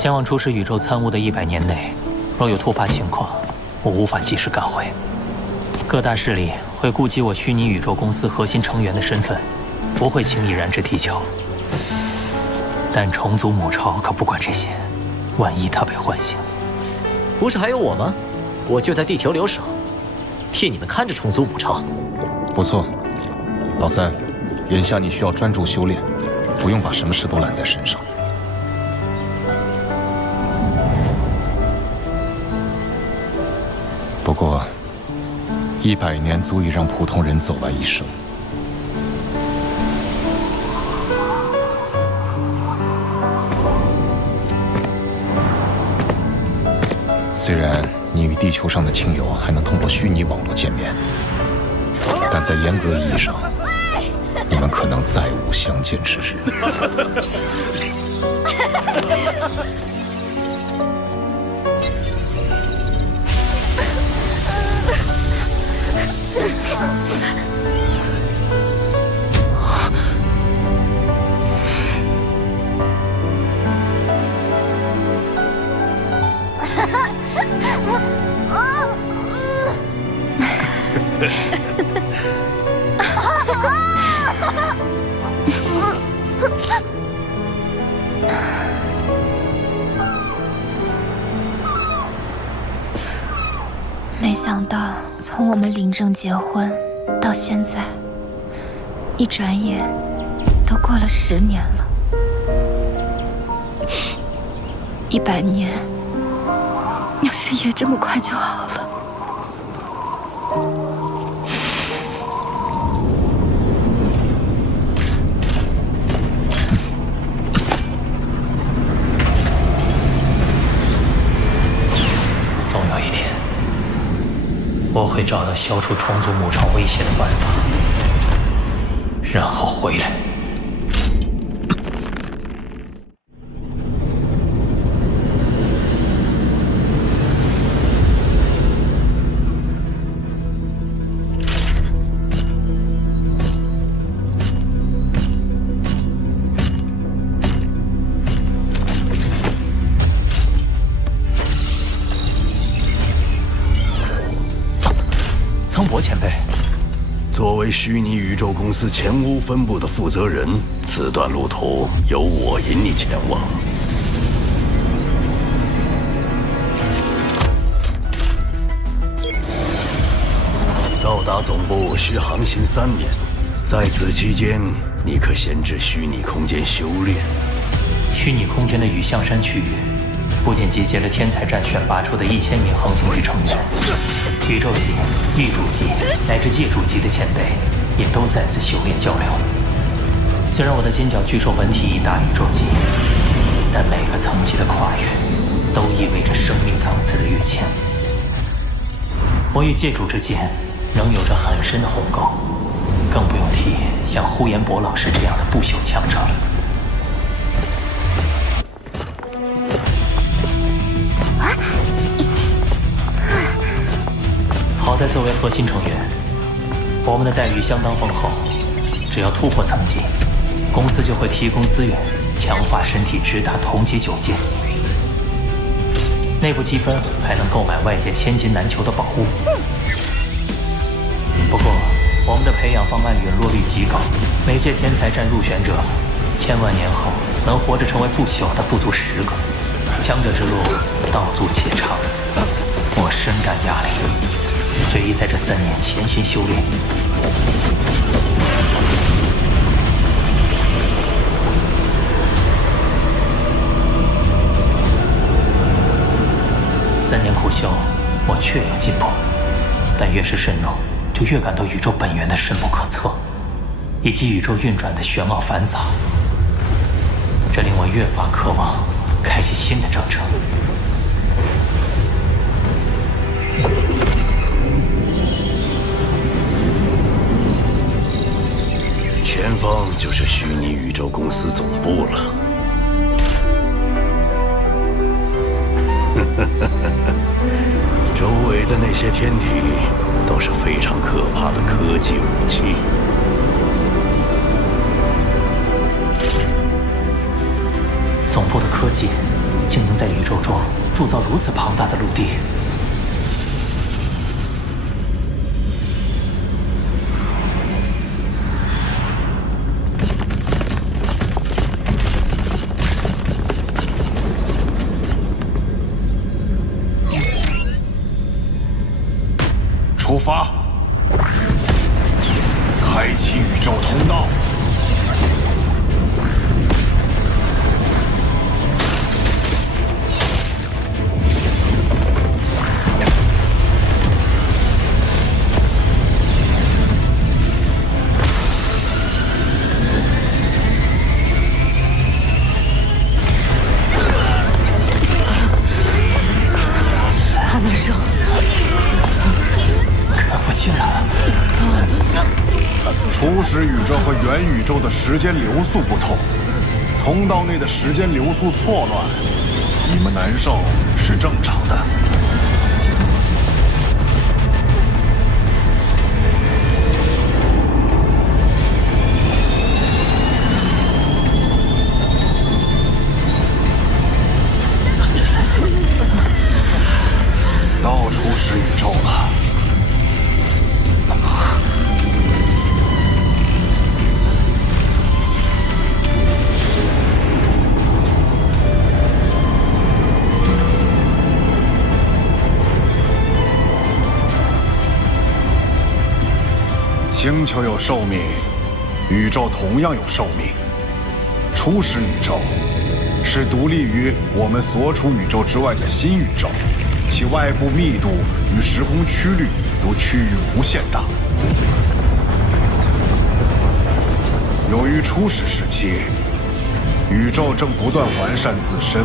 前往出使宇宙参悟的100年内，若有突发情况，我无法及时赶回。各大势力会顾及我虚拟宇宙公司核心成员的身份，不会轻易染指地球。但重组母巢可不管这些，万一他被唤醒，不是还有我吗？我就在地球留守，替你们看着重组母巢。不错，老三，眼下你需要专注修炼，不用把什么事都揽在身上。 不过，100年足以让普通人走完一生。虽然你与地球上的亲友还能通过虚拟网络见面，但在严格意义上，你们可能再无相见之日。没想到，从我们领证结婚到现在，一转眼都过了10年了。100年，要是也这么快就好了。总有一天，我会找到消除重组母巢威胁的办法，然后回来。苍博前辈，作为虚拟宇宙公司前屋分部的负责人，此段路途由我引你前往。到达总部需航行3年，在此期间，你可闲置虚拟空间修炼。虚拟空间的雨象山区域，不仅集结了天才战选拔出的1000名恒星级成员，宇宙级、异主级乃至界主级的前辈也都在此修炼交流。虽然我的金角巨兽本体已达宇宙级，但每个层级的跨越，都意味着生命层次的跃迁。我与界主之间仍有着很深的鸿沟，更不用提像呼延博老师这样的不朽强者了。好在作为核心成员，我们的待遇相当丰厚。只要突破层级，公司就会提供资源，强化身体直达同级9阶。内部积分还能购买外界千金难求的宝物。不过，我们的培养方案陨落率极高，每届天才战入选者，1000万年后能活着成为不朽的不足10个。强者之路道阻且长，我深感压力。决意在这3年潜心修炼。3年苦修，我确有进步，但越是深入，就越感到宇宙本源的深不可测，以及宇宙运转的玄奥繁杂。这令我越发渴望开启新的征程。前方就是虚拟宇宙公司总部了。周围的那些天体都是非常可怕的科技武器。总部的科技竟能在宇宙中铸造如此庞大的陆地。出发，开启宇宙通道。好难受。看不见了。初始宇宙和元宇宙的时间流速不同，通道内的时间流速错乱，你们难受是正常的。到初始宇宙了。星球有寿命，宇宙同样有寿命。初始宇宙是独立于我们所处宇宙之外的新宇宙，其外部密度与时空曲率都趋于无限大。由于初始时期，宇宙正不断完善自身，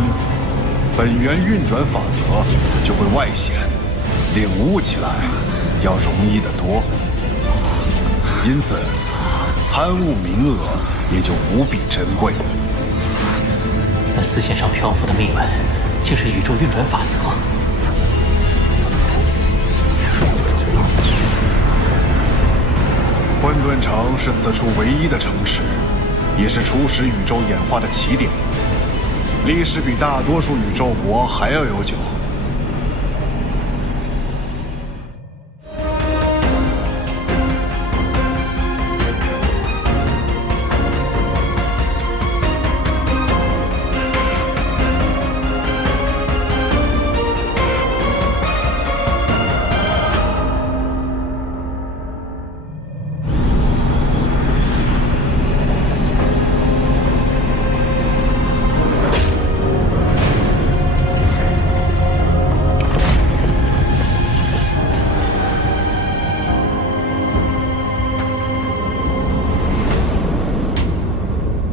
本源运转法则就会外显，领悟起来要容易得多。因此，参悟名额也就无比珍贵。那丝线上漂浮的铭文，竟是宇宙运转法则。混沌城是此处唯一的城池，也是初始宇宙演化的起点，历史比大多数宇宙国还要悠久。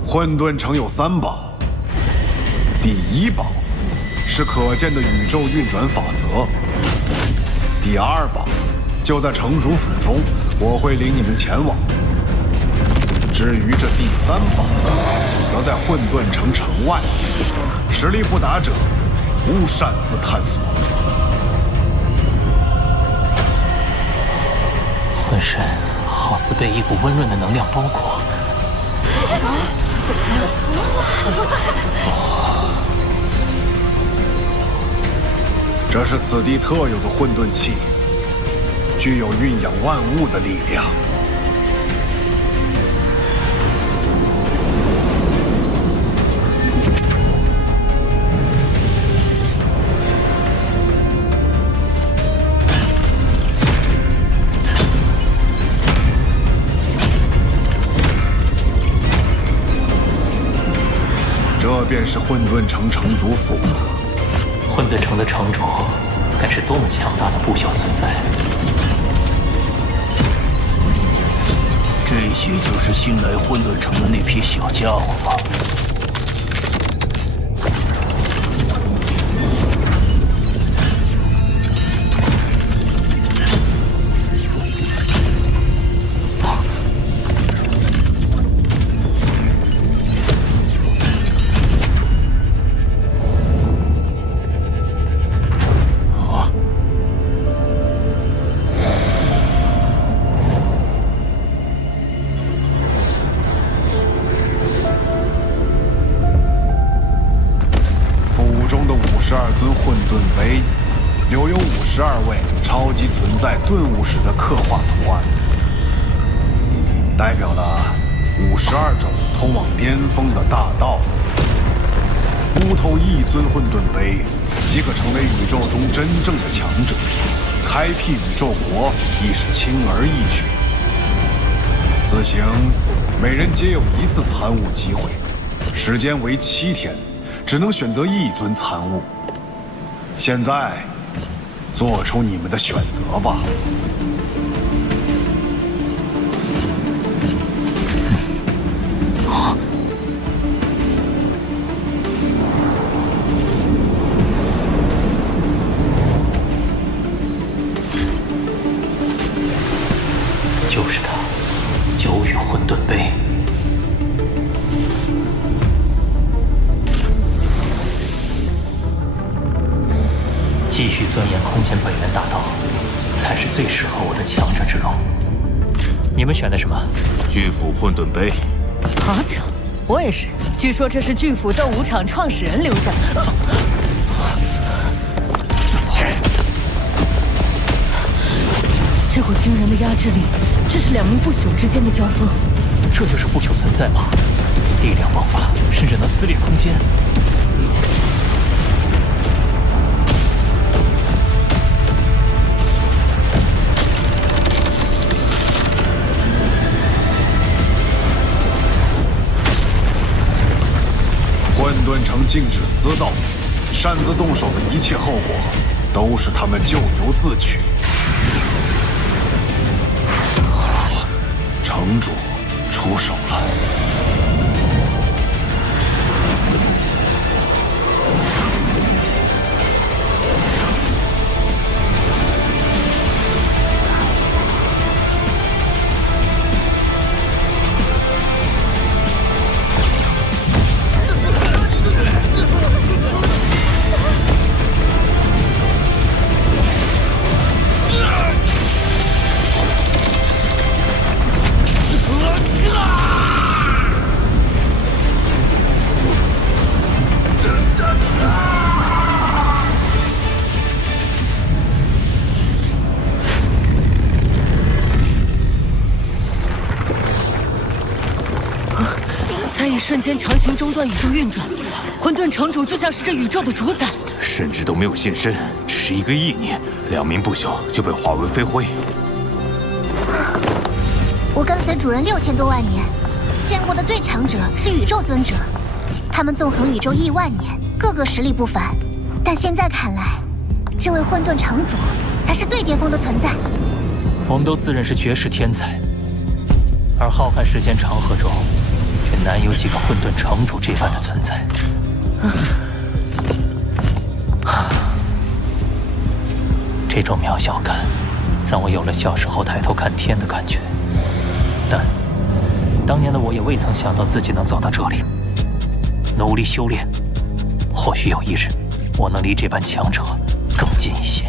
混沌城有3宝，第1宝是可见的宇宙运转法则，第2宝就在城主府中，我会领你们前往。至于这第3宝，则在混沌城城外，实力不达者勿擅自探索。浑身好似被一股温润的能量包裹。这是此地特有的混沌气，具有蕴养万物的力量。这便是混沌城城主府。混沌城的城主，该是多么强大的不朽存在！这些就是新来混沌城的那批小家伙吗？ 52尊混沌碑，留有52位超级存在顿悟时的刻画图案，代表了52种通往巅峰的大道。悟透一尊混沌碑，即可成为宇宙中真正的强者，开辟宇宙国亦是轻而易举。此行每人皆有1次参悟机会，时间为7天，只能选择1尊参悟。现在，做出你们的选择吧。就是他，九羽混沌碑。继续钻研空间本源大道，才是最适合我的强者之路。你们选的什么？巨斧混沌碑。好巧，我也是。据说这是巨斧斗武场创始人留下的。这股惊人的压制力，这是两名不朽之间的交锋。这就是不朽存在吗？力量爆发，甚至能撕裂空间。混沌城禁止私道，擅自动手的一切后果，都是他们咎由自取。城主出手了。瞬间强行中断宇宙运转，混沌城主就像是这宇宙的主宰，甚至都没有现身，只是一个意念，两名不朽就被化为飞灰。我跟随主人6000多万年，见过的最强者是宇宙尊者，他们纵横宇宙亿万年，个个实力不凡。但现在看来，这位混沌城主才是最巅峰的存在。我们都自认是绝世天才，而浩瀚时间长河中，却难有几个混沌城主这般的存在。这种渺小感，让我有了小时候抬头看天的感觉。但当年的我也未曾想到自己能走到这里。努力修炼，或许有一日，我能离这般强者更近一些。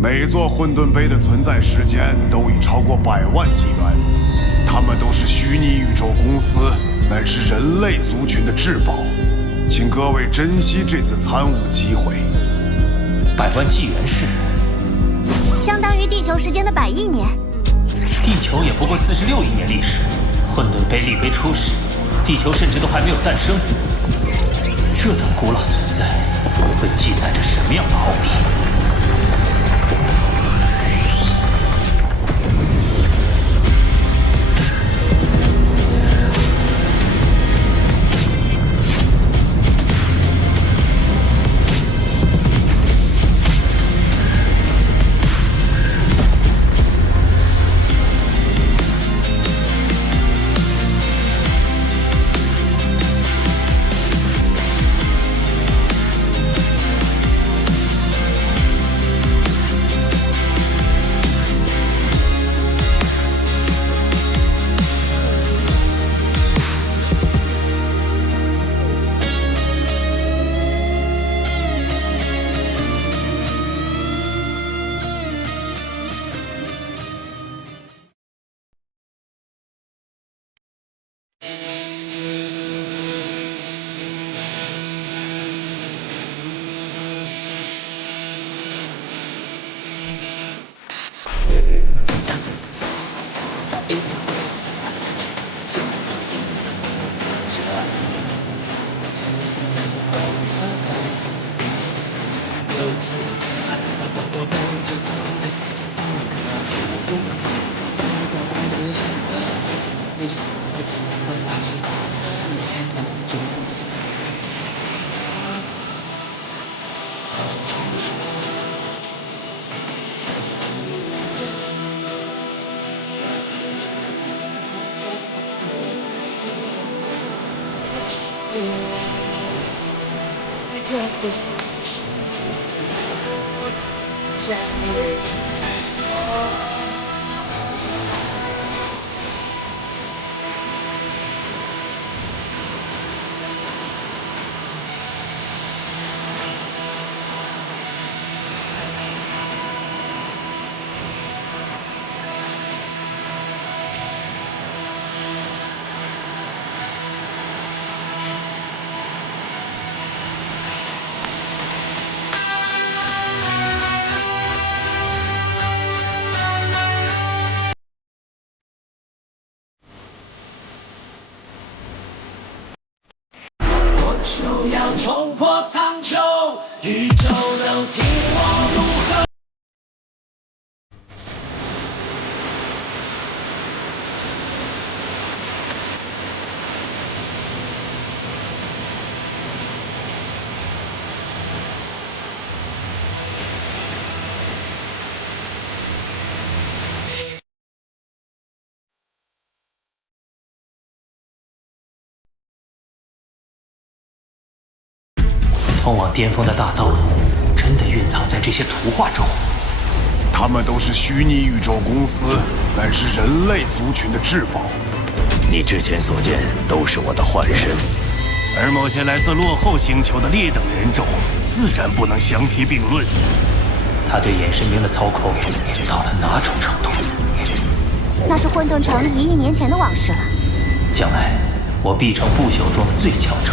每座混沌碑的存在时间都已超过100万纪元，它们都是虚拟宇宙公司乃至人类族群的至宝，请各位珍惜这次参悟机会。100万纪元是相当于地球时间的100亿年。地球也不过46亿年历史，混沌碑立碑出世，地球甚至都还没有诞生。这等古老存在，会记载着什么样的奥秘？就要冲破苍穹，宇宙能听我如何？通往巅峰的大道，真的蕴藏在这些图画中。他们都是虚拟宇宙公司，乃是人类族群的至宝。你之前所见都是我的幻身，而某些来自落后星球的劣等人种，自然不能相提并论。他对衍神兵的操控到了哪种程度？那是混沌城1亿年前的往事了。将来，我必成不朽中的最强者。